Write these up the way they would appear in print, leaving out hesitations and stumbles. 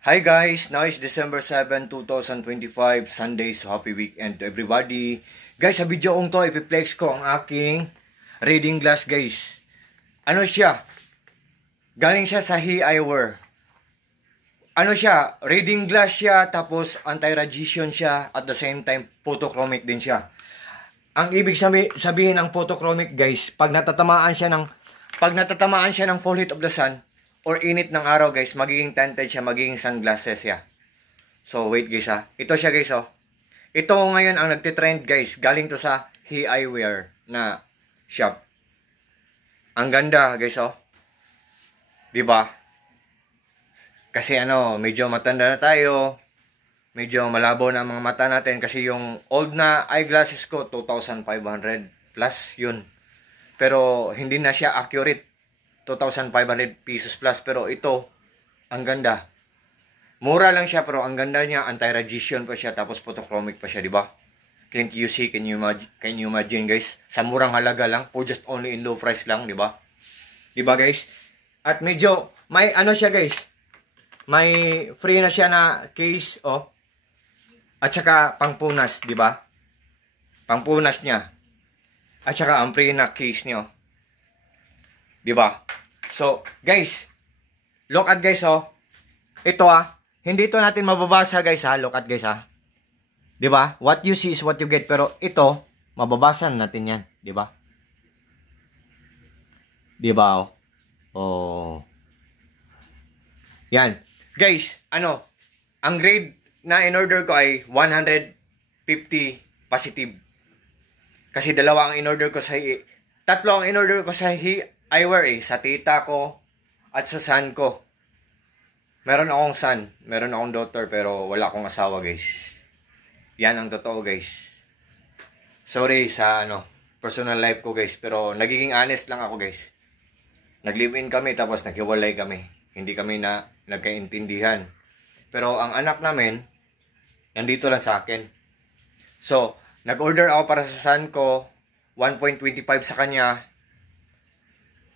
Hi guys, now is December 7, 2025, Sunday, so happy weekend to everybody. Guys, sa video kong to, ipiplex ko ang aking reading glass guys. Ano siya? Galing siya sa He Eyewear. Ano siya? Reading glass siya, tapos anti-radiation siya, at the same time, photochromic din siya. Ang ibig sabihin ng photochromic guys, pag natatamaan siya ng full heat of the sun, or init ng araw guys, magiging tinted siya, magiging sunglasses siya. So wait guys ha. Ito siya guys oh. Ito ngayon ang nagtitrend guys. Galing to sa He Eyewear na shop. Ang ganda guys oh. Diba? Kasi medyo matanda na tayo. Medyo malabo na ang mga mata natin. Kasi yung old na eyeglasses ko, 2,500 plus yun. Pero hindi na siya accurate. 2,500 pesos plus. Pero ito, ang ganda. Mura lang siya pero ang ganda niya. Anti-radiation pa siya. Tapos photochromic pa siya, di ba? Can't you see? Can you imagine guys? Sa murang halaga lang. For just only in low price lang, di ba? Di ba guys? At medyo, may siya guys. May free na siya na case, oh. At saka pangpunas, di ba? Pangpunas niya. At saka ang free na case niyo. Di ba? So, guys, look at guys, oh. Ito hindi ito natin mababasa guys look at guys Di ba? What you see is what you get. Pero ito, mababasa natin yan. Di ba? Di ba, oh? Oh. Yan. Guys, ang grade na in-order ko ay 150 positive. Kasi dalawa ang in-order ko tatlo ang in-order ko sa Eyewear sa tita ko at sa son ko. Meron akong son, meron akong daughter, pero wala akong asawa guys. Yan ang totoo guys. Sorry sa personal life ko guys, pero nagiging honest lang ako guys. Nag-live-in kami tapos naghiwalay kami. Hindi kami nagkaintindihan. Pero ang anak namin, nandito lang sa akin. So, nag-order ako para sa son ko, 1.25 sa kanya,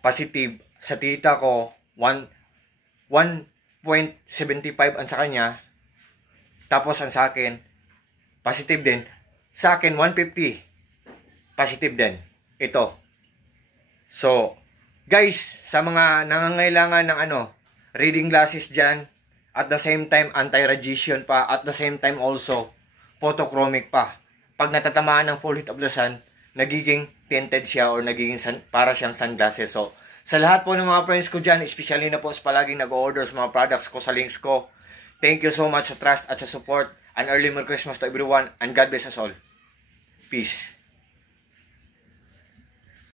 positive. Sa tita ko, 1.75 ang sa kanya. Tapos ang sa akin, positive din. Sa akin, 150. Positive din. Ito. So, guys, sa mga nangangailangan ng reading glasses dyan, at the same time, anti-radiation pa, at the same time also, photochromic pa. Pag natatamaan ng full heat of the sun, nagiging tinted siya or nagiging para siyang sunglasses. So, sa lahat po ng mga friends ko dyan, especially na po sa palaging nag-order sa mga products ko sa links ko, thank you so much sa trust at sa support. An early Merry Christmas to everyone and God bless us all. Peace.